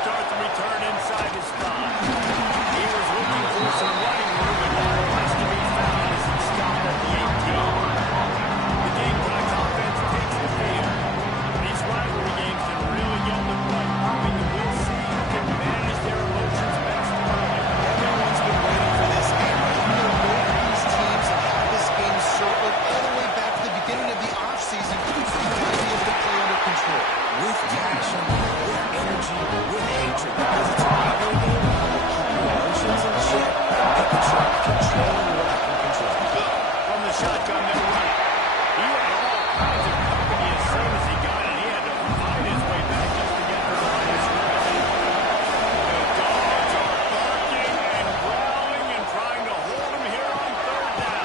start the return inside his spot. He was looking for some running room, but not much to be found as he stopped at the 18. The Gamecocks offense takes the field. These rivalry games can really get them right moving, and we'll see who can manage their emotions best early. Everyone's been waiting for this game, right? You know, both of these teams have had this game circled all the way back to the beginning of the offseason. Who's going to be able to play under control? With passion, with energy, with hatred. Because it's a rivalry game, keep your emotions in check and making sure you're controlling what I can control. From the shotgun, they're running. He had all kinds of company as soon as he got it. He had to find his way back just to get to the line of scrimmage. The dogs are barking and growling and trying to hold him here on third down.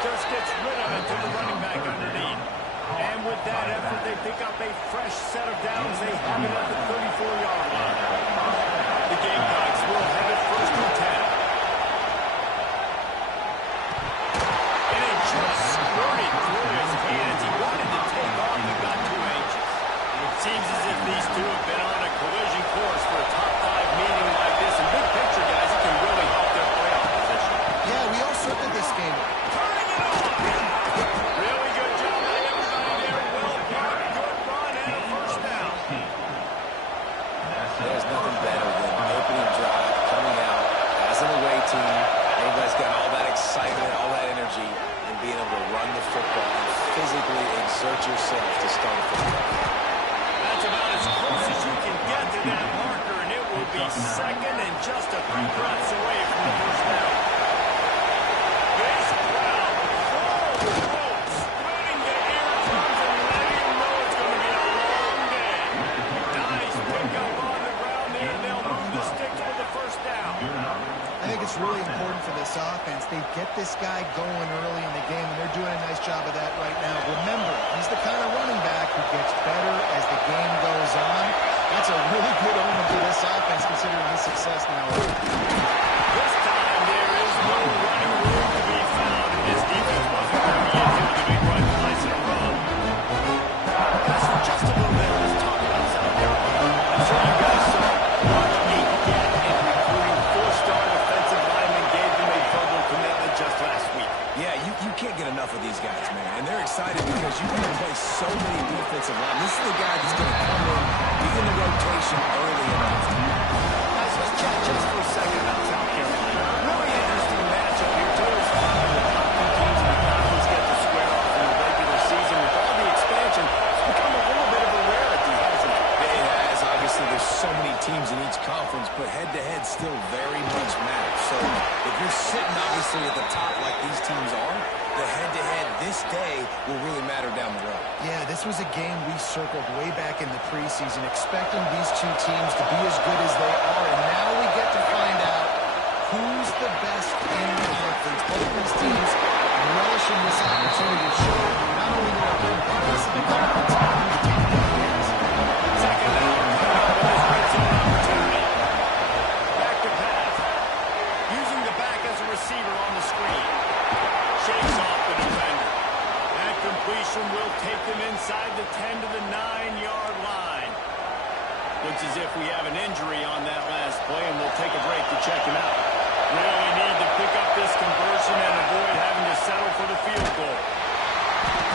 Just gets rid of it to the running back underneath. And with that effort, they pick up a fresh set of downs. They have it at the 34-yard line. The Gamecocks will have it first and 10. And it just squirted through his hands. He wanted to take off and got too anxious. It seems as if these two have been on a collision course for a top-5 meeting like this. And big picture, guys, it can really help their playoff position. Yeah, we all circled this game. Turning it on! Really good job by everybody there. Well blocked, good run, and a first down. There's nothing better than opening drive, coming out as an away team. Everybody's got all that excitement, all that energy, and being able to run the football and physically exert yourself to start a football. That's about as close as you can get to that marker, and it will be second and just a few breaths away from the first down. This crowd full of hope, spreading the eardrums and letting them know it's going to be a long day. Nice pick up on the ground there, and they'll move the sticks with the first down. I think it's really important for this offense. They get this guy going early in the game, and they're doing a nice job of that right now. Remember, he's the kind of running back who gets better as the game goes on. That's a really good omen for this offense, considering his success now. This time there is no running room to be found, and this defense wasn't going to be into the big run twice in a row. Guys, for just a little bit, let's talk about South Carolina. I'm sure you guys saw what he did in recruiting 4-star defensive linemen, gave them a verbal commitment just last week. Yeah, you can't get enough of these guys, man. And they're excited because you can replace so many defensive linemen. This is the guy that's going to come in, be in the rotation early and often. Guys, let's chat just for a second about South Carolina. Really interesting matchup here, too, as one of the top 2 teams in the conference get to square off in the regular season. With all the expansion, it's become a little bit of a rarity, hasn't it? It has. Obviously, there's so many teams in each conference, but head-to-head still very much matters. So if you're sitting, obviously, at the top like these teams are, the head-to-head this day will really matter down the road. Yeah, this was a game we circled way back in the preseason, expecting these two teams to be as good as they are, and now we get to find out who's the best in the conference. Both these teams relishing this opportunity to show not only their progress in the conference, but who the top dog is. Second down, coming up with this red zone opportunity. Back to pass. Using the back as a receiver on the screen. Shakes off the defender. That completion will take them inside the 10 to the 9-yard line. Looks as if we have an injury on that last play, and we'll take a break to check him out. Really need to pick up this conversion and avoid having to settle for the field goal.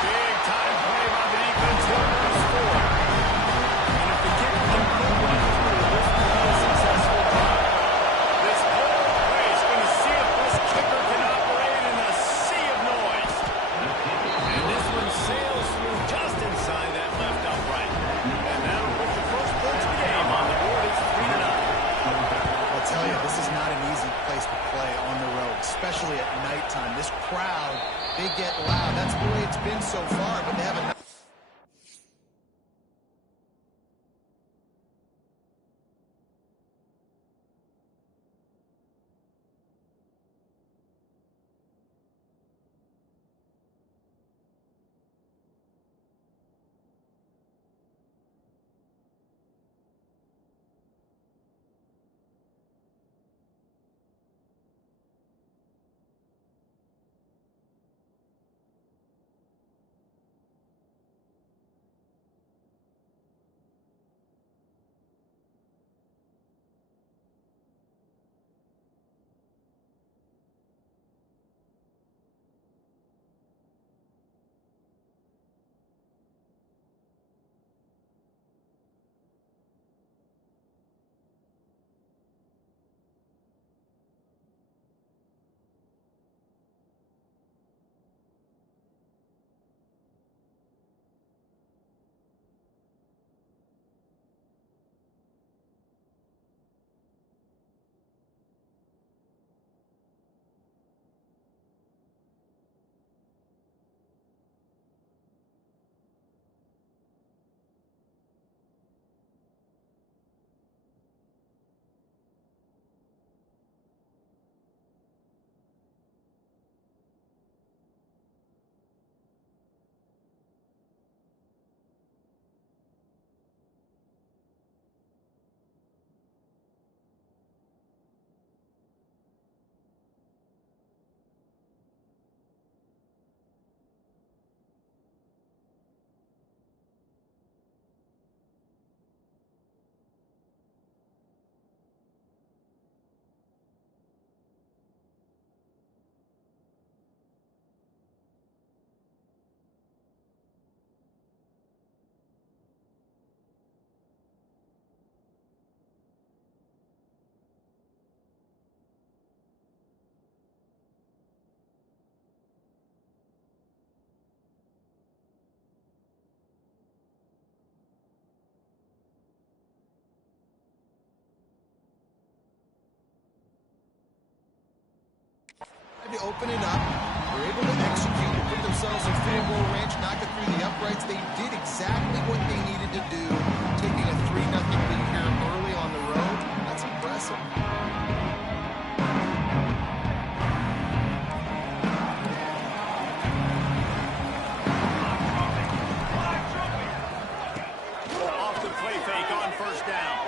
Big time play by the defense here in this score. And if the kick can pull one through, this will be a successful drive. This whole play is going to see if this kicker can operate in a sea of noise. And this one sails through just inside that left upright. And that'll put the first points of the game on the board. It's 3-0. I'll tell you, this is not an easy place to play on the road, especially at nighttime. This crowd, they get loud. That's the way it's been so far, but they have a open it up. They're able to execute, put themselves in field goal range, knock it through the uprights. They did exactly what they needed to do, taking a 3-0 lead here early on the road. That's impressive. Off the play fake on first down.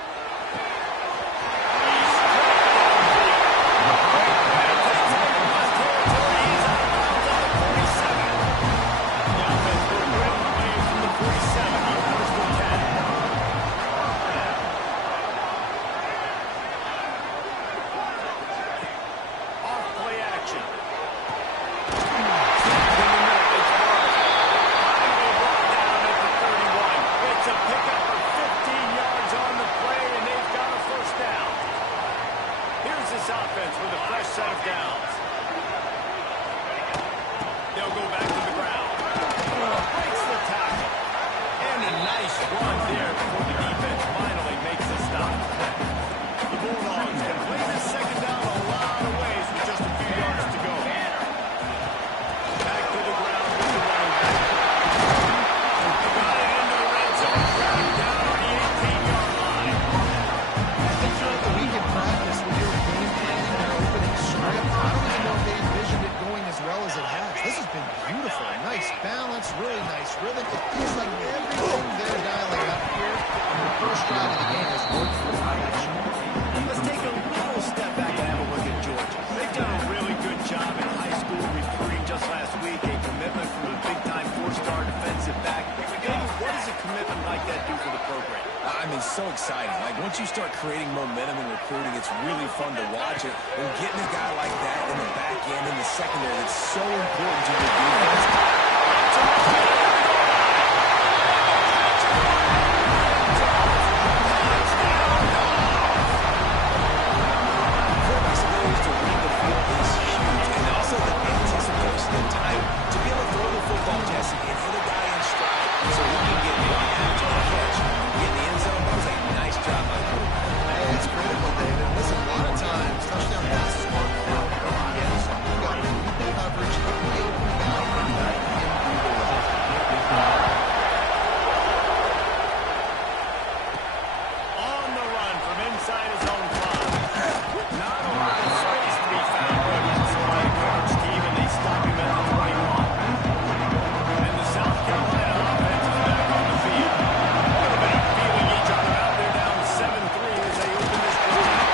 Offense with a fresh set of downs. They'll go back to the ground. Breaks the tackle. And a nice run there before the defense finally makes a stop. The Bulldogs can play this second down a lot of ways with just a few yards to go. Back to the ground with the running back. Got it into the red zone. Grabbed down on the 18-yard line. I think throughout the week in practice, when you're game planning their opening script, I don't even know if they envisioned it going as well as it has. This has been beautiful. Nice balance, really nice rhythm. It feels like everything they're dialing up here on the first drive of the game has worked for perfection. Let's take a little step back and have a look at Georgia. They've done a really good job in high school recruiting just last week. A commitment from a big-time 4-star defensive back. What does a commitment like that do for the program? I mean, so exciting. Like, once you start creating momentum in recruiting, it's really fun to watch it. And getting a guy like that in the back end, in the secondary, that's so important to your defense. Quarterback's ability to read the field is huge. And also the anticipation and time to be able to throw the football, Jesse, and hit a guy in stride so he can get one after the catch. Get in the end zone. That was a nice job by the quarterback. Hey, it's critical, David. Listen, a lot of times, touchdown passes aren't thrown. Again, so you got good coverage, the open guy, On the run from inside his own 5. Not a lot of space to be found against the right coverage team, and they stop him at the 21. And the South Carolina offense is back on the field. Could have been feeling each other out there down 7-3 as they open this drive.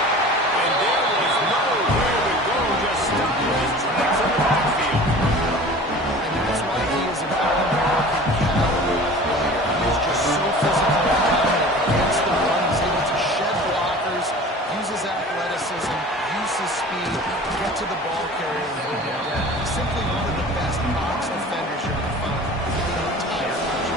And there was nowhere to go, just stopped in his tracks in the backfield. and that's why he is an All-American caliber player. He is just so physical and dominant against the run. He's able to shed blockers, use his athleticism, use his speed, get to the ball carrier and bring him down. He's simply one of the best box defenders you're going to find in the entire country.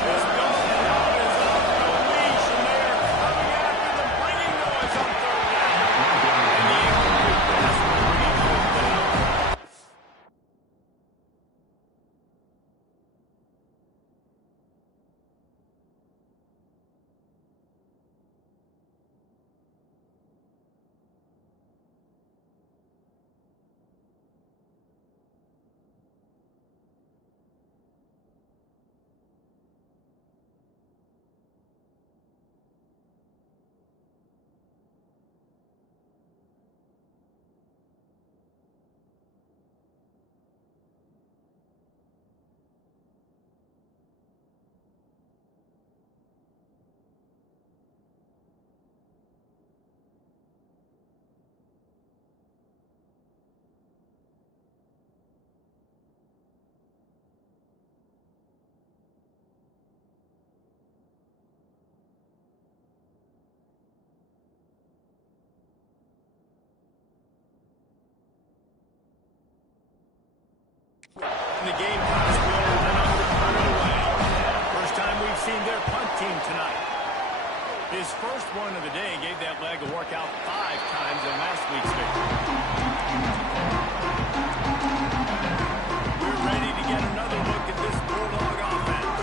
This Golden Dog is off the leash, and they are coming after them, bringing noise on third down. And the incomplete pass will bring it fourth down. And the Gamecocks will line up to punt it away. First time we've seen their punt team tonight. His first one of the day gave that leg a workout 5 times in last week's victory. We're ready to get another look at this Bulldog offense.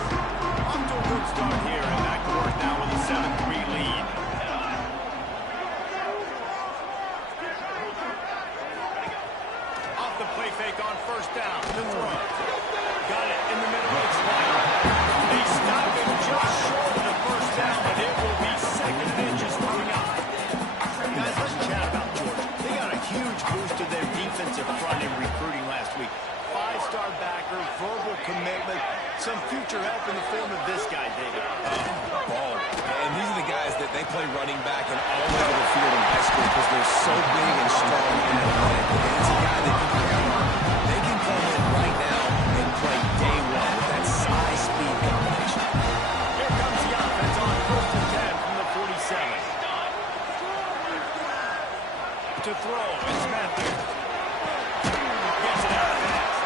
Off to a good start here and back to work now with a 7-3 lead. Off the in the form of this guy, David. Ball. And these are the guys that they play running back and all over the field in high school because they're so big and strong and athletic. And it's a guy that you can count on. They can come in right now and play day one with that size-speed combination. Here comes the offense on 1st and 10 from the 47. To throw, it's Matthew. Gets it out fast.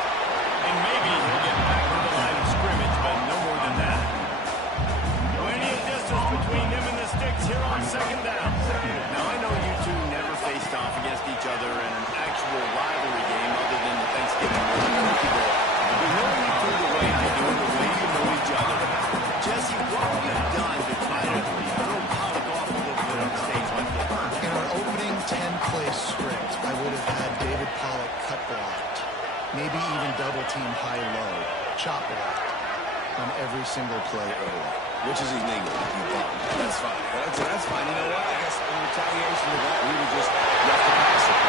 And maybe he'll get back to the line of scrimmage, but no more than that. Plenty of distance between him and the sticks here on 2nd down. Now, I know you two never faced off against each other in an actual rivalry game other than the Thanksgiving Turkey Bowl. We know you two the way I do and the way you know each other. Jesse, what have you done to try to throw Pollock off a little bit on stage like that? In our opening 10-play script, I would have had David Pollock cut blocked. Maybe even double-team high-low, chop blocked on every single play early. Which is illegal. That's fine. That's fine. You know what? I guess in retaliation to that, we would just left the pass it.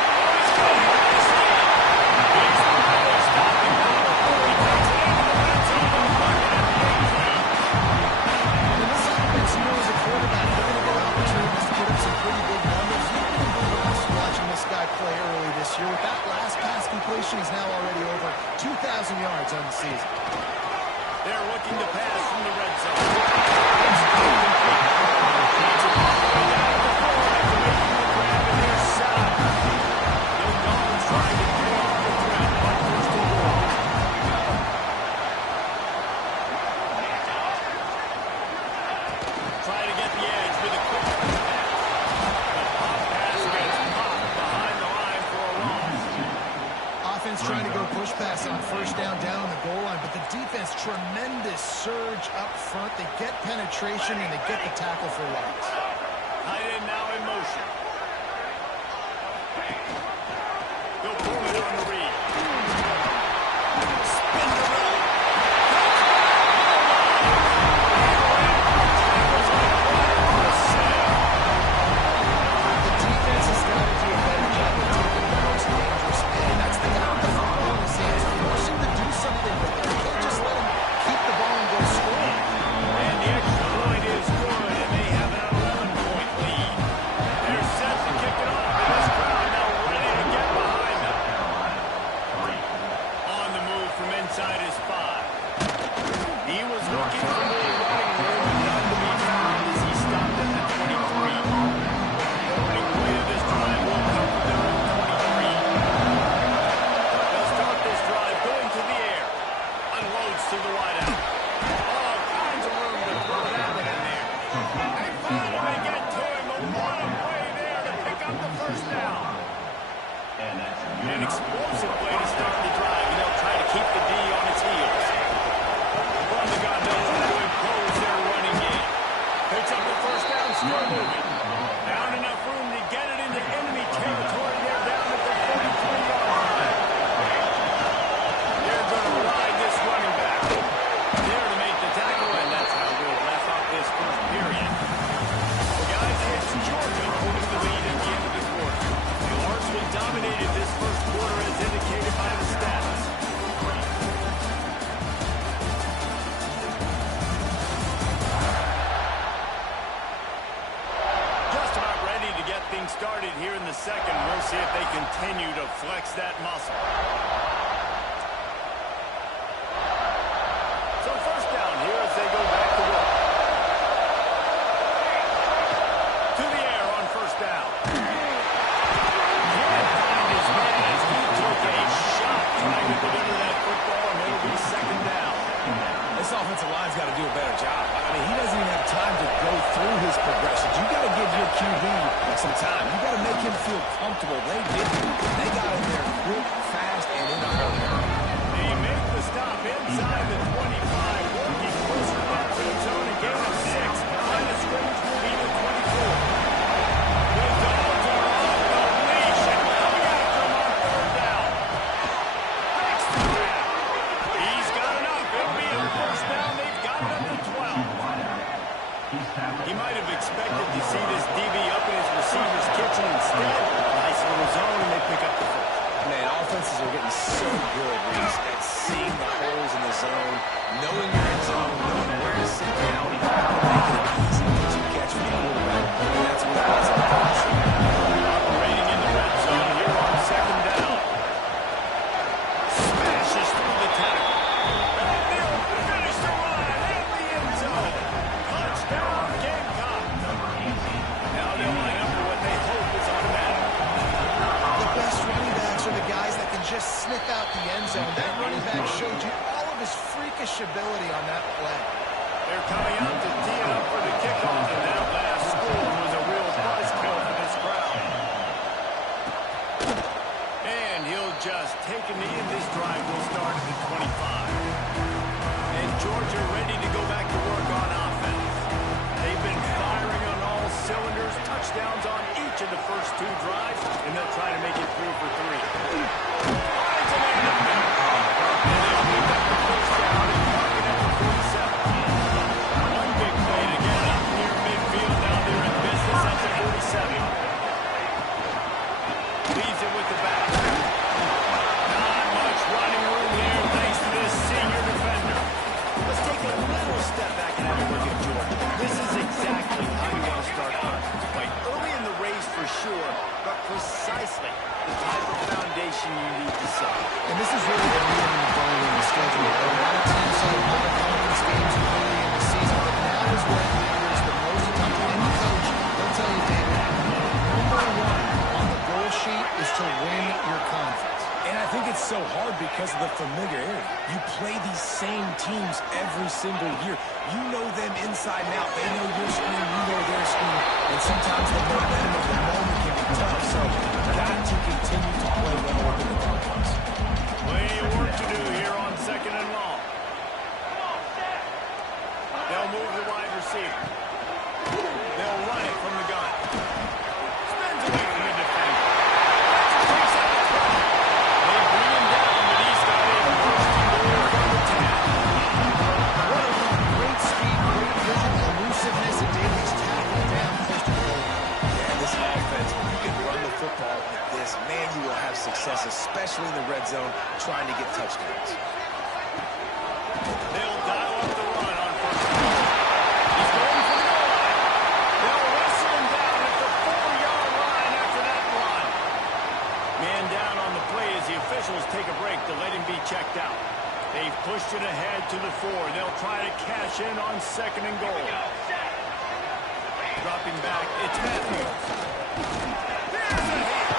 And this offense, as a quarterback, they're going to get opportunities to put up some pretty big numbers. You've been impressed watching this guy play early this year. With that last pass completion, he's now already over 2,000 yards on the season. They're looking to pass from the red zone. Try to get the edge with a quick pass. The pop pass gets popped behind the line for a loss. Offense trying to go push pass on 1st down on the goal line, but the defense, tremendous surge up front. They get penetration and they get the tackle for loss. Tight end now in motion. They'll pull it on the read. Spin the route. The defense has got to do a better job of taking the most dangerous hit, and that's the guy with the football in his hands. Force him to do something with it. You can't just let him keep the ball and go score. And the extra point is good, and they have an 11-point lead. They're set to kick it off, and this crowd now ready to get behind them. On the move from inside his 5. He was looking for more running room, and none to be found as he stopped at the 23. The running play of this drive will come from their own 23. They'll start this drive going to the air. Unloads to the wideout. All kinds of room to throw that one in there. They finally get to him. A long way there to pick up the 1st down. An explosive way to start the drive, and they'll try to keep the D on its heels. From the gun, they'll try to impose their running game. Picks up the 1st down, still moving. Found enough room to get it into enemy territory. They're down at the 43-yard line. They're going to ride this running back. There to make the tackle, and that's how we'll wrap up this 1st period. Well, guys, it's Georgia holding the lead at the end of the quarter. They largely dominated this 1st quarter as indicated by the stats. Just about ready to get things started here in the 2nd. We'll see if they continue to flex that muscle. So 1st down here as they go back to work. To the air on 1st down. Can't find his man as he took a shot trying to deliver that football, and it'll be 2nd down. This offensive line's got to do a better job. I mean, he doesn't even have time to go through his progressions. You got to give your QB some time. You got to make him feel comfortable. They didn't. They got in there quick, fast, and in a hurry. They make the stop inside the 25, working closer to that red zone, a gain of 6. Line of scrimmage will be the 24. The Dogs are off the leash and coming after him on 3rd down. Next to him. He's got enough. It'll be a 1st down. They've got it up to 12. He might have expected to see this DB up in his receiver's kitchen instead. Nice little zone, and they pick up the 1st. Man, offenses are getting so good, Reese, at seeing the holes in the zone, knowing you're in zone, knowing finishability on that play. They're coming out to tee it up for the kickoff, and that last score was a real buzzkill for this crowd. And he'll just take a knee, and this drive will start at the 25. And Georgia ready to go back to work on offense. They've been firing on all cylinders, touchdowns on each of the first 2 drives, and they'll try to make it through for 3. Finds a man in the middle. And they'll pick up the first down and mark it at the 47. One big play to get it up near midfield. Now they're in business at the 47. Leaves it with the back. Not much running room here thanks to this senior defender. Let's take a little step back and have a look at Jordan. This is exactly how you want to start offense. Like early in the race for sure, but precisely the type of foundation you need to set. And this is really the meat and the bone in the schedule. A lot of teams have a lot of conference games early in the season, but now is where it matters the most. To talk to any coach, they'll tell you, David, number 1 on the goal sheet is to win your conference. And I think it's so hard because of the familiarity. You play these same teams every single year. You know them inside and out. They know your scheme, you know their scheme. And sometimes the momentum of the moment can be tough. So you've got to continue to play well over the conference. Plenty of work to do here on 2nd and long. They'll move the wide receiver. They'll run it from the gun. Spins away from the defender. Takes out the throw. They bring him down, but he's got a first and goal from the 10. What a great speed, great vision, elusiveness, and Daly's tackling down close to the goal. Yeah, this offense, when you can run the football like this, man, you will have success, especially in the red zone, trying to get touchdowns. They'll dial up the run on first and goal. He's going for the goal line. They'll wrestle him down at the 4-yard line after that run. Man down on the play as the officials take a break to let him be checked out. They've pushed it ahead to the 4. They'll try to cash in on 2nd and goal. Dropping back, it's Matthews. There's a hit.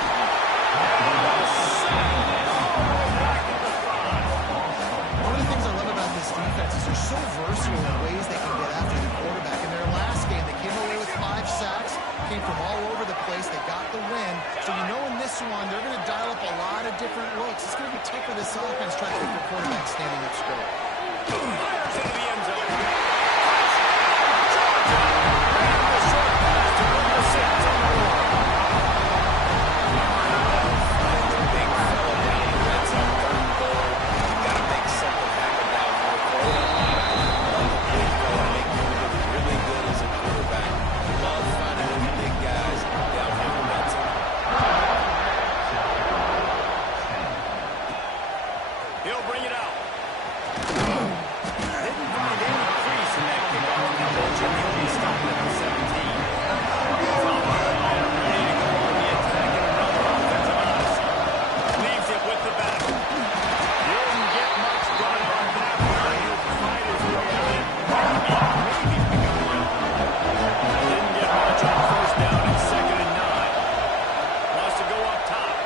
One of the things I love about this defense is they're so versatile in ways they can get after the quarterback. In their last game, they came away with 5 sacks, came from all over the place. They got the win. So you know in this one, they're going to dial up a lot of different looks. It's going to be tough for this offense trying to keep the quarterback standing up straight. Fires into the end zone. And the short pass to number 6 on the board. Find the big fella down in the red zone, 3rd and goal. You got to make something happen down here. Love a big fella, make him look really good as a quarterback. Love finding those big guys down here in the red zone. He'll bring it out. Didn't find any crease in that kickoff. Unfortunately, he'll be stopped at the 17. He's on the line, ready to go on the attack in another offensive odyssey. Leaves it with the back. Didn't get much done on that one. He'll fight his way out and maybe pick up the yard. Didn't get much on first down and 2nd and 9. Wants to go up top.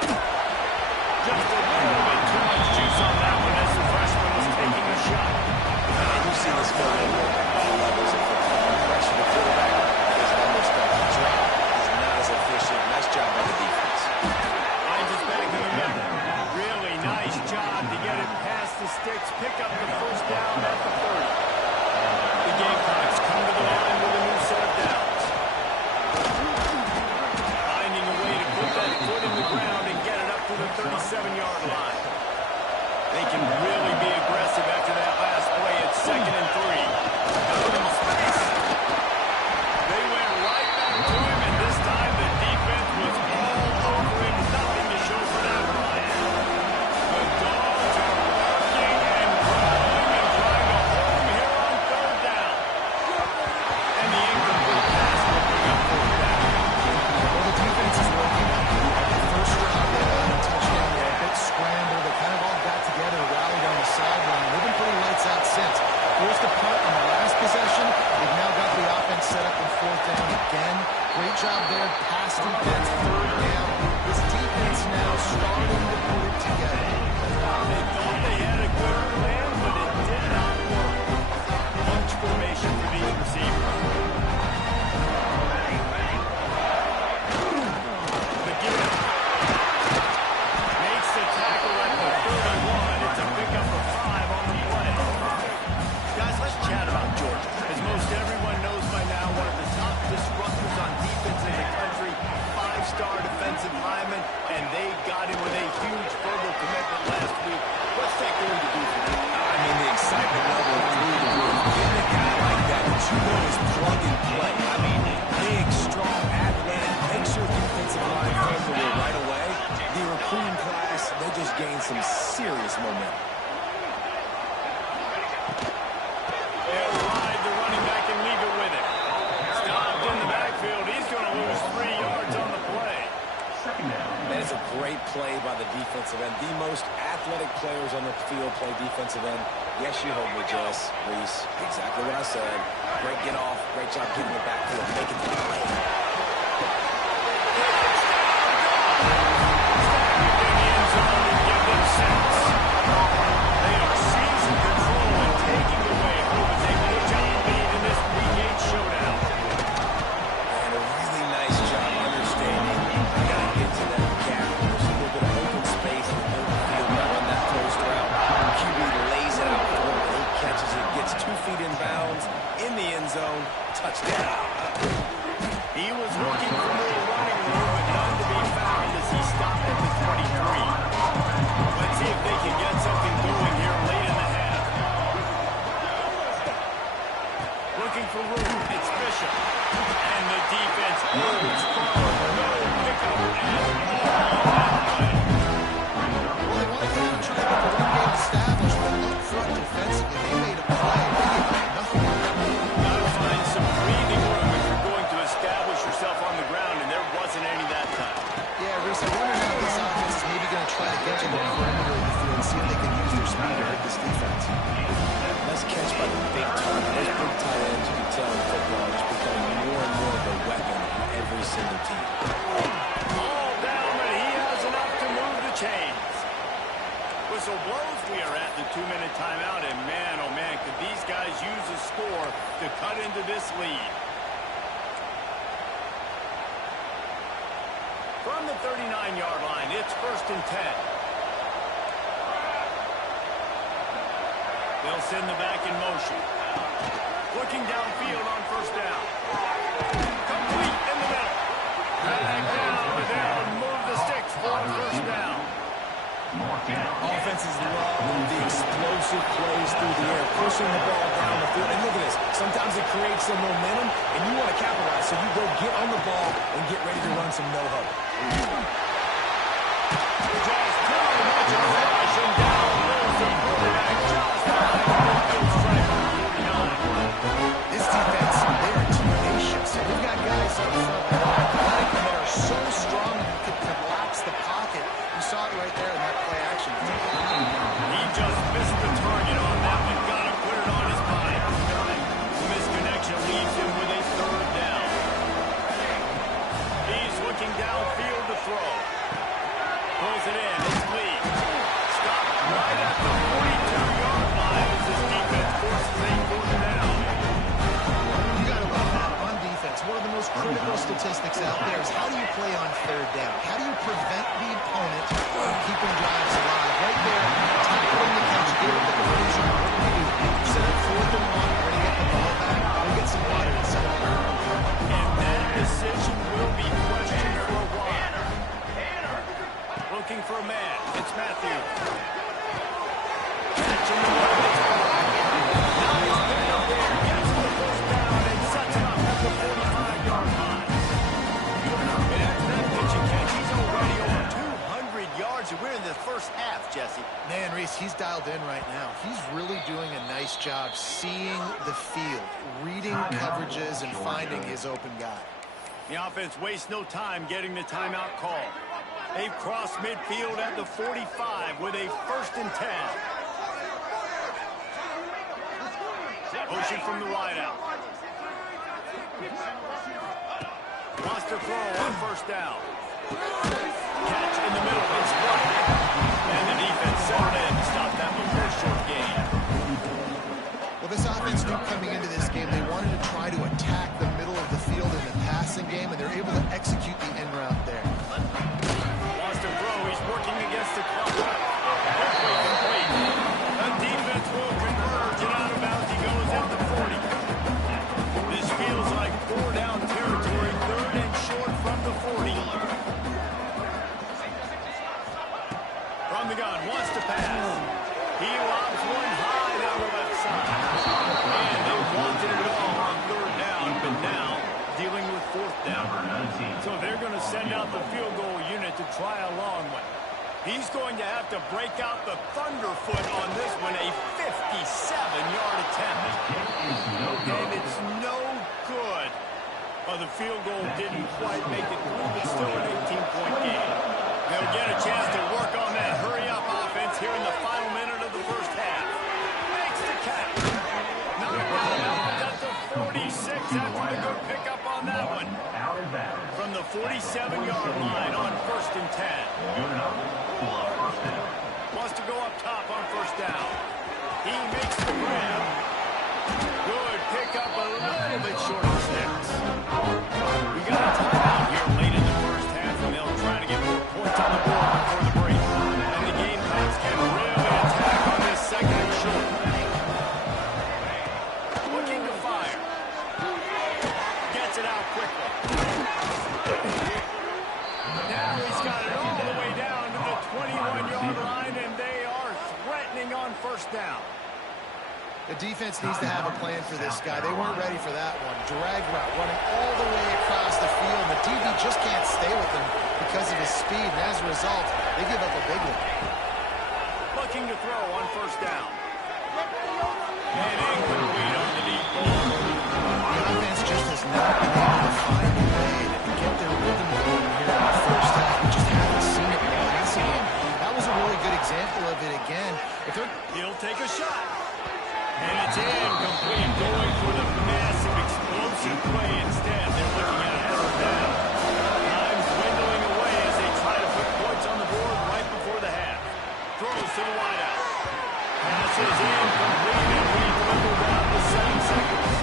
Just a little bit too much juice on that one as the freshman is taking a shot. You've seen this go at all levels of football. Pressure the quarterback, his numbers start to drop. He's not as efficient. Nice job by the defense. Finds us back in the middle. Really nice job to get it past the sticks. Pick up the first down at the 30. The Gamecocks come to the line with a new set of downs. Finding a way to put that foot in the ground and get it up to the 37-yard line. They can really be aggressive after that last play at 2nd and 3. Out in space. They went right back to him, and this time the defense was all over him. Nothing to show for that run. The Dogs are barking and growling and trying to hold him here on 3rd down. And the incomplete pass will bring up 4th down. Well, the defense is working. The first drive, they had a touchdown. They were a bit scrambled. They kind of all got together, rallied on the sideline. They've been pretty lights out since. Forced a punt on the last possession. They've now got the offense set up in 4th down again. Great job there. Pass defense, 3rd down. This defense now starting to put it together. They thought they had a good plan, but it did not work. these receivers. The give. Makes the tackle at the 31. It's a pickup of 5 on the play. Guys, let's chat about Georgia. As most everyone knows by now, one of the top disruptors on defense in the country, 5-star defensive lineman, and they got him with a huge verbal commitment last week. What's that going to do for them? I mean, the excitement level through the roof. Getting a guy like that that you know is plug and play. I mean, big, strong, athletic, makes your defensive line familiar right away. The recruiting class, they just gained some serious momentum. They'll ride the running back and leave it with it. Stopped in the backfield. He's going to lose 3 yards on the play. That is a great play by the defensive end. The most athletic players on the field play defensive end. Yes, you heard me, Jess, Reese. Exactly what I said. Great get off. Great job getting the backfield, making the play. They are seizing control and taking away who was a good job lead in this Week 8 showdown. And a really nice job understanding. I got to get to that gap. There's a little bit of open space in the open field to run that post route. QB lays it out for him. He catches it, gets 2 feet in bounds, in the end zone, touchdown. He was looking for more running room, but none to be found as he stopped at the 23. Let's see if they can get something going here late in the half. Looking for room, it's Bishop. And the defense holds firm. No pickup at all on that play. Well, they wanted to kind of try to get the run game established, but up front defensively, they made a play. They did nothing. Gotta find some breathing room if you're going to establish yourself on the ground, and there wasn't any that time. Yeah, Reese, I wonder how this offense is maybe going to try to get to the perimeter of the field and see if they can use their speed to hurt this defense. Nice catch by the big target. Those big tight ends, you can tell in football, are just becoming more and more of a weapon on every single team. All down, but he has enough to move the chains. Whistle blows. We are at the 2-minute timeout, and man, oh man, could these guys use a score to cut into this lead. From the 39-yard line, it's 1st and 10. They'll send the back in motion. Looking downfield on 1st down. Complete in the middle. Back down, move the sticks for 1st down. Offenses love the explosive plays through the air, pushing the ball down the field. And look at this. Sometimes it creates some momentum, and you want to capitalize. So you go get on the ball and get ready to run some no-huddle. Just too much of a rush, and down goes the quarterback just behind the midfield stripe on 49. This defense, they are tenacious. We've got guys up front that are athletic and that are so strong and can collapse the pocket. You saw it right there in that play action. He just missed the target on that one. Got to put it on his mind. The misconnection leaves him with a 3rd down. He's looking downfield to throw. Pulls it in. It's Lee. Stopped right at the 42-yard line as his defense forces a 4th down. You got to love that on defense. One of the most critical statistics out there is how do you play on 3rd down? How do you prevent the opponent from keeping drives alive? Right there, tackling the catch, give it the collision. What do we do? Set up 4th and 1. We're going to get the ball back. We'll get some water and set up. And that decision will be questioned for a while. Looking for a man. It's Matthew. Catch in the middle. Now he's picked up there. Gets the 1st down and sets him up at the 45-yard line. And after that pitch and catch, he's already over 200 yards. And we're in the 1st half, Jesse. Man, Reese, he's dialed in right now. He's really doing a nice job seeing the field, reading coverages, and finding his open guy. The offense wastes no time getting the timeout call. They've crossed midfield at the 45 with a 1st and 10. Motion from the wideout. Wants to throw on 1st down. Catch in the middle. It's White. And the defense settled in to stop that before a short gain. Well, this offense defense knew coming into this game they wanted to try to attack the middle of the field in the passing game, and they're able to execute the end route there. Wants to throw. He's working against the clock. Quickly complete. The defense will converge, and out of bounds he goes at the 40. This feels like 4-down territory, 3rd and short from the 40. From the gun, wants to pass. He lobs one high down the left side. And they wanted it all on 3rd down, but now dealing with 4th down. So they're going to send out the field goal unit to try a long one. He's going to have to break out the thunderfoot on this one, a 57-yard attempt. And it's no good. Well, the field goal didn't quite make it through, but still an 18-point game. They'll get a chance to work on that hurry-up offense here in the final minute of the first half. Makes the catch. Knocked out at the 46 after the good pickup on that one. From the 47-yard line on 1st and 10. Wants to go up top on 1st down. He makes the grab. Good pickup, a little bit short of snaps. We got a timeout here late in the first half, and they'll try to get more points on the board before the break. And the Gamecocks can really attack on this 2nd and short. Looking to fire. Gets it out quickly. Now he's got it all the way down to the 21-yard line, and they are threatening on 1st down. The defense needs to have a plan for this guy. They weren't ready for that one. Drag route, running all the way across the field. The DB just can't stay with him because of his speed, and as a result, they give up a big one. Looking to throw on 1st down. And incomplete on the deep ball. The offense just has not been able to find a way to get their rhythm going here in the first half. We just haven't seen it in the passing game. That was a really good example of it again. He'll take a shot. And it's incomplete, going for the massive, explosive play instead. They're looking at a 3rd down. Time's dwindling away as they try to put points on the board right before the half. Throws to the wideout. Passes incomplete, and we dwindle down to 7 seconds.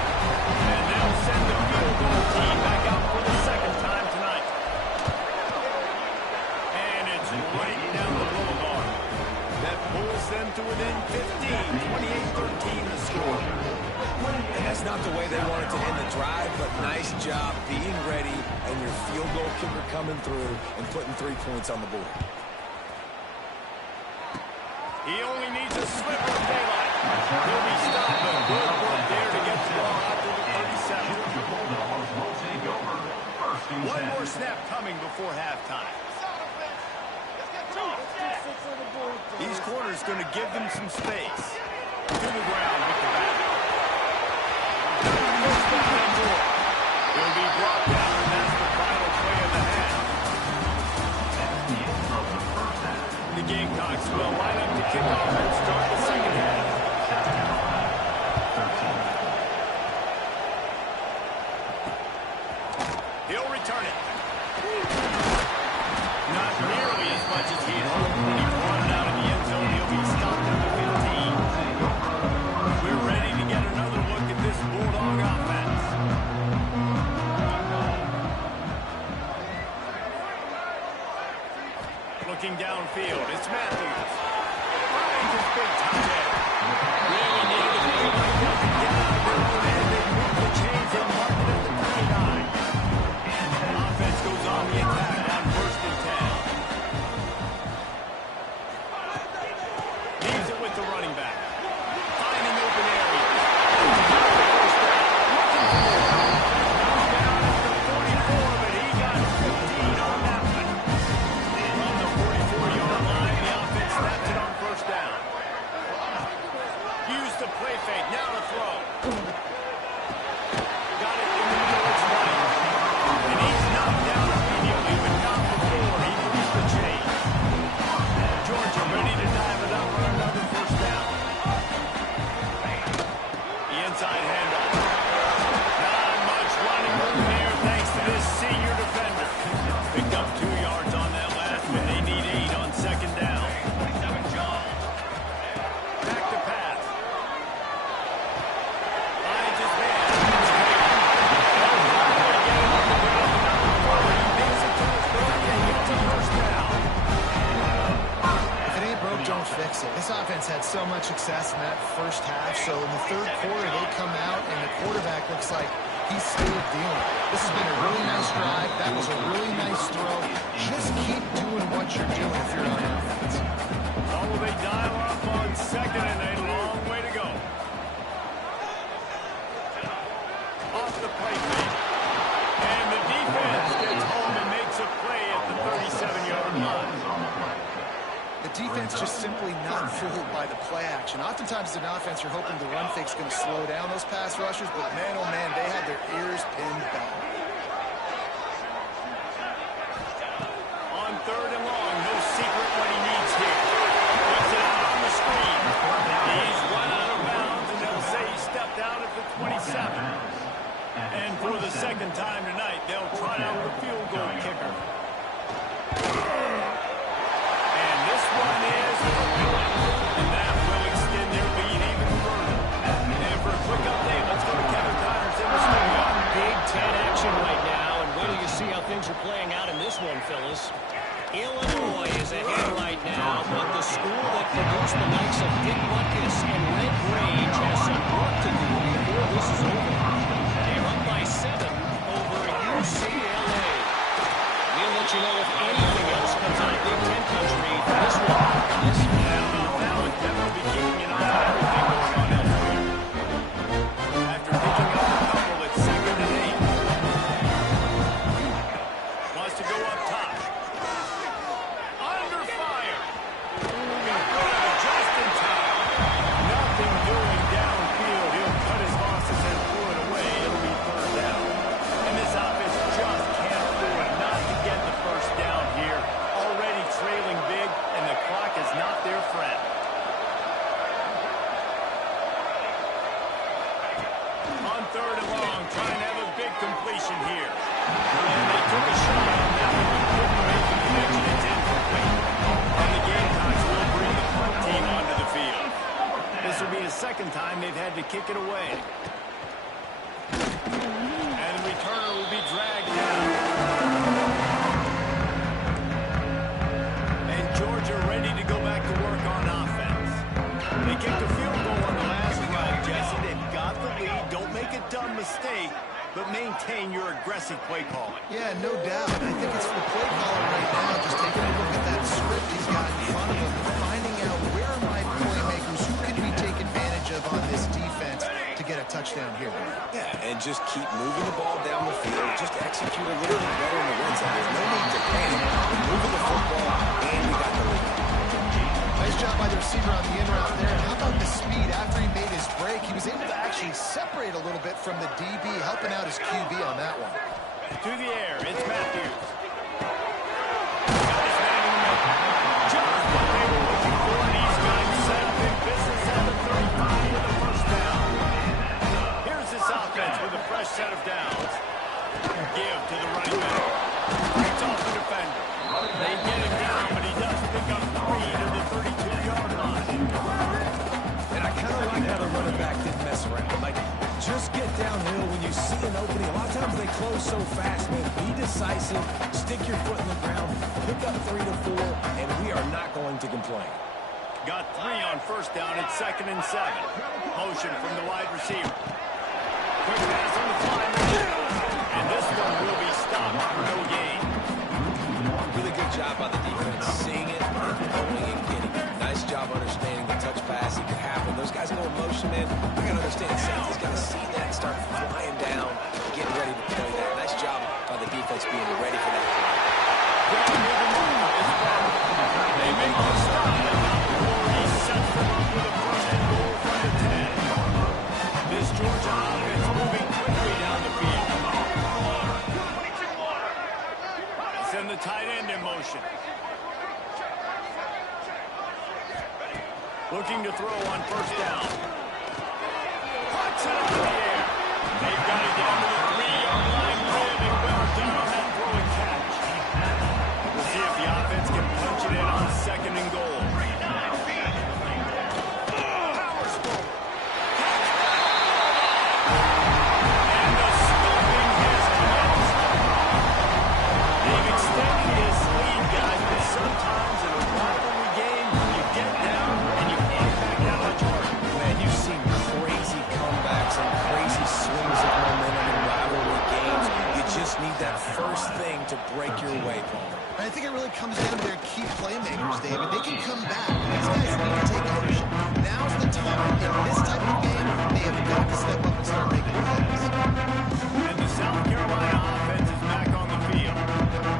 And they'll send the field goal team back out for the 2nd time tonight. And it's right down the boulevard. That pulls them to within 15, 28-13 the score. And that's not the way they wanted to end the drive, but nice job being ready and your field goal kicker coming through and putting 3 points on the board. He only needs a sliver of daylight. He'll be stopped, but good work there to get the ball out to the 37. One more snap coming before halftime. These corners going to give them some space. To the ground with the back. He'll be brought down, and that's the final play of the half. The Gamecocks will line up to kick off and start the 2nd half. He'll return it. Not nearly as much as he had hoped. When he brought it out of the end zone, he'll be stopped at the 15. We're ready to get another look at this Bulldog offense. Looking downfield, it's Matthews. Finds his big tight end. Really needed to be able to get out of their own end. They move the chains and mark it at the 39. Offense goes on the attack on 1st and 10. Leaves it with the running back. Finding open areas. Looking for more. Comes down at the 44, but he got 15 on that one. On the 44-yard line, the offense snaps it on 1st down. Use the play fake. Now to throw. Got it in the middle of his right. And he's knocked down immediately. offense had so much success in that first half, so in the third quarter they come out and the quarterback looks like he's still dealing. This has been a really nice drive. That was a really nice throw. Just keep doing what you're doing if you're on offense. Oh, will they dial up on second and a long way to go. Off the play fake. And the defense gets home and makes a play at the 37-yard line. The defense just simply not fooled by the play action. Oftentimes as an offense, you're hoping the run fake's going to slow down those pass rushers, but man, oh man, they had their ears pinned back. On third and long, no secret what he needs here. Puts it out on the screen. He's run out of bounds, and they'll say he stepped out at the 27. And for the second time tonight, they'll try out the field goal kicker. And this one is good. And that will extend their lead even further. And for a quick update, let's go to Kevin Connors in the studio. Big 10 action right now, and wait till you see how things are playing out in this one, Phyllis. Illinois is ahead right now, but the school that produced the likes of Dick Butkus and Red Grange has some work to do before this is over. They're up by 7 over UCLA. We'll let you know if anything else comes out of Big Ten country for this one. Now it's definitely keeping an eye on everything going on elsewhere. After picking up a couple at second and 8. Wants to go up top. Under fire. Got rid of it just in time. Nothing doing downfield. He'll cut his losses and throw it away. It'll be third down. And this offense just can't afford not to get the first down here. Already trailing big, and the clock is not their friend. On third and long, trying to have a big completion here. And they took a shot on that one, but couldn't make the connection. It's incomplete. And the Gamecocks will bring the punt team onto the field. This will be the second time they've had to kick it away. And the returner will be dragged down. And Georgia ready to go back to work on offense. They kicked a field goal on the last drive, Jesse. They've got the lead. Don't make a dumb mistake, but maintain your aggressive play calling. Yeah, no doubt. I think it's the play caller right now, just taking a look at that script he's got in front of him, finding out where are my playmakers, who can we take advantage of on this defense to get a touchdown here. Yeah, and just keep moving the ball down the field. Just execute a little bit better in the red zone. There's no need to panic. We're moving the football, and we got the lead. Nice job by the receiver on the in route there. And how about the speed after he made his break? He was able to actually separate a little bit from the DB, helping out his QB on that one. To the air, it's Matthews. Guys man in the middle. Just what they were looking for, and he's got him set up in business at the 35 with a first down. Here's this offense with a fresh set of downs. Give to the running back. It's off the defender. They get him down, but he does pick up 3 to the 32-yard line. And I kind of like how the running back didn't mess around. Like, just get downhill when you see an opening. A lot of times they close so fast, man. Be decisive, stick your foot in the ground, pick up 3 to 4, and we are not going to complain. Got 3 on first down at 2nd and 7. Motion from the wide receiver. Quick pass on the fly. And this one will be stopped for no gain. Really good job by the defense, seeing it, knowing it, getting it. Nice job understanding the touch pass. It could happen. Those guys go in motion, man. I got to understand, safety's got to see that and start flying down, getting ready to play that. Nice job by the defense being ready for that. They make the stop. He sets them up with a first and goal from the 10. This Georgia offense moving quickly down the field. Send the tight end in motion. Looking to throw on first down. Puts it up in the air. They've got it down to the 3-yard line. Really well done on that throw and catch. We'll see if the offense can punch it in on 2nd and goal. Power stroke. And the stopping has commenced. They've extended this lead, guys, but sometimes in a rivalry game, you get down and you end call. I think it really comes down to their key playmakers, David. They can come back. These guys need to take ownership. Now's the time. In this type of game, they have got to step up and start making plays. And the South Carolina offense is back on the field.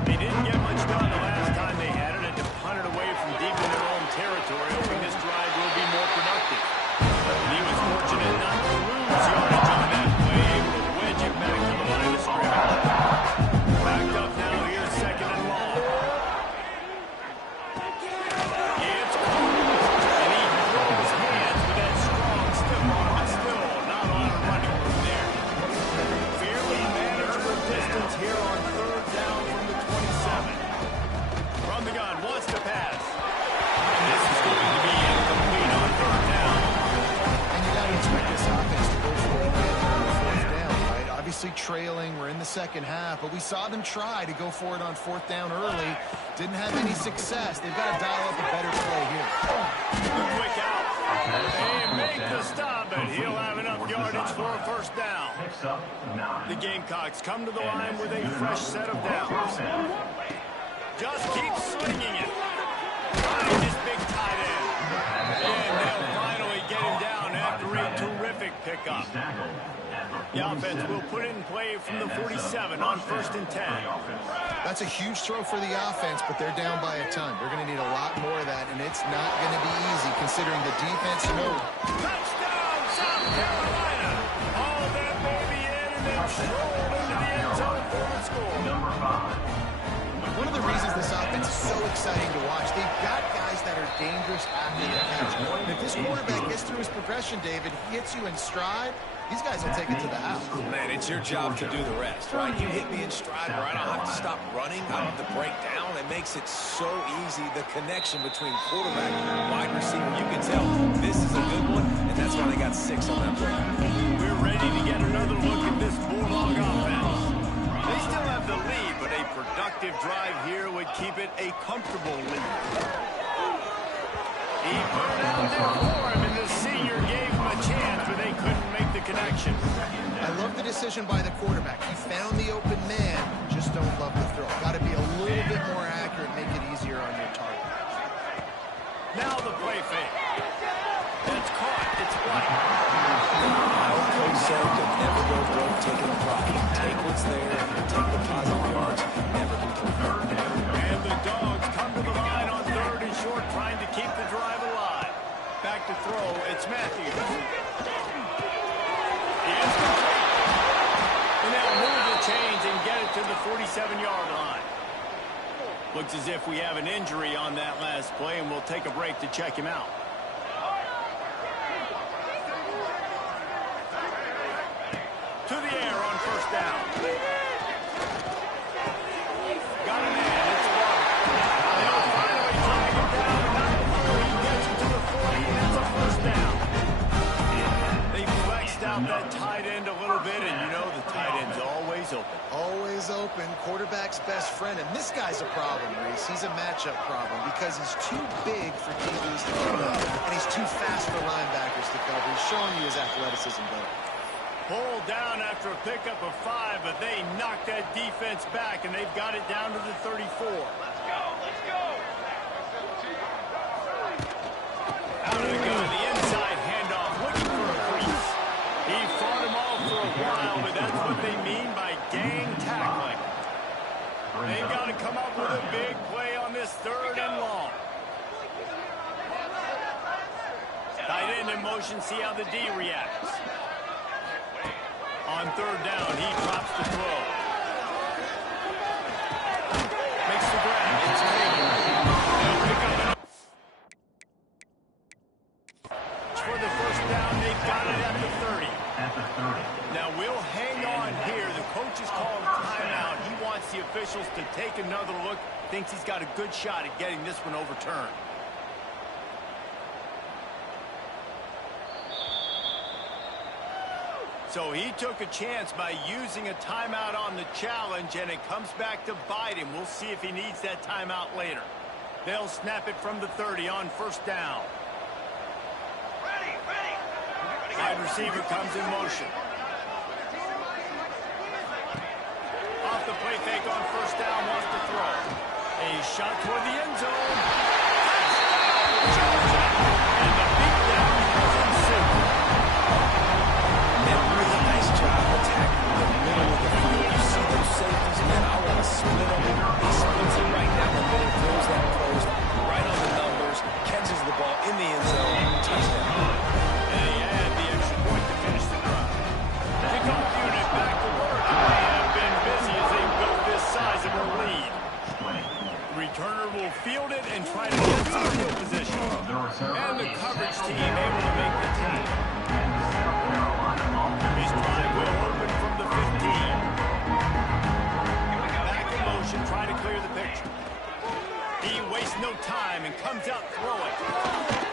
They didn't get much done the last time they had it, and to punt it away from deep in their own territory, hoping this drive will be more productive. He was fortunate not to lose yardage on that play, able to wedge it back to the line of scrimmage. Backed up now here, second and long. It's caught, and he throws hands with that strong stiff arm, but still not a lot of running room there. Fairly manageable distance here on third down from the 27. From the gun, wants to pass. And this is going to be incomplete on third down. And you got to expect this offense to go for it again on fourth down, right? Obviously trailing. We're in the second half, but we saw them try to go for it on fourth down early. Didn't have any success. They've got to dial up a better play here. The quick out. They make the stop, and he'll have enough yardage for a first down. The Gamecocks come to the line with a fresh set of downs. Just keep swinging it. Find this big tight end. And they'll finally get him down after a terrific pickup. The offense will put it in play from the 47 on 1st and 10. That's a huge throw for the offense, but they're down by a ton. They're going to need a lot more of that, and it's not going to be easy considering the defense mode. Touchdown, South Carolina! All that baby in and then stroll into the end zone for the score. One of the reasons this offense is so exciting to watch, they've got guys that are dangerous after the catch. And if this quarterback gets through his progression, David, he hits you in stride, these guys will take it to the house. Man, it's your job to do the rest, right? You hit me in stride where I don't have to stop running. I don't have to break down. It makes it so easy, the connection between quarterback and wide receiver. You can tell this is a good one, and that's why they got 6 on that play. We're ready to get another look at this Bulldog offense. They still have the lead, but a productive drive here would keep it a comfortable lead. He put it out there for him, and the senior gave him a chance, but they couldn't make the connection. I love the decision by the quarterback. He found the open man, just don't love the throw. Got to be a little bit more accurate, make it easier on your target. Now the play fake. It's caught. It's white. My old coach said to never go broke taking a profit. Take what's there, take the positive yards, never complain. And the Dogs come to the line on 3rd and short, trying to keep the drive alive. Back to throw, it's Matthews. It's complete. And they'll move the chains and get it to the 47-yard line. Looks as if we have an injury on that last play, and we'll take a break to check him out. To the air on 1st down. Got a man. It's Water. They'll finally drag him down. Not before he gets it to the 40, and it's a first down. They flexed out that tight end a little bit, and you know the tight end's always open. Always open, quarterback's best friend, and this guy's a problem, Reese. He's a matchup problem because he's too big for DBs to keep up, and he's too fast for linebackers to cover. He's showing you his athleticism, though. Pulled down after a pickup of 5, but they knocked that defense back, and they've got it down to the 34. Let's go, let's go. Out of the gun, the inside handoff, looking for a crease. He fought him off for a while, but that's what they mean by gang tackling. They've got to come up with a big play on this 3rd and long. Tight end in motion, see how the D reacts. On 3rd down, he drops the throw. Makes the grab. It's Taylor. They'll pick up an for the first down. They've got it at the 30. Now we'll hang on here. The coach is calling timeout. He wants the officials to take another look. Thinks he's got a good shot at getting this one overturned. So he took a chance by using a timeout on the challenge, and it comes back to bite him. We'll see if he needs that timeout later. They'll snap it from the 30 on 1st down. Wide receiver comes in motion. Off the play fake on 1st down, wants to throw. shot toward the end zone. Georgia! And the beatdown has ensued. And really nice job attacking the middle of the field. You see those safeties, man, I want to split them. He splits it right down the middle, throws that post, right on the numbers, catches the ball in the end zone, touchdown. And he had the extra point to finish the drive. Kickoff unit back to work. They have been busy as they built this size of a lead. Returner will field it and try to get some field position. And the coverage team able to make the tackle. His drive will open from the 15. Back in motion, trying to clear the picture. He wastes no time and comes out throwing.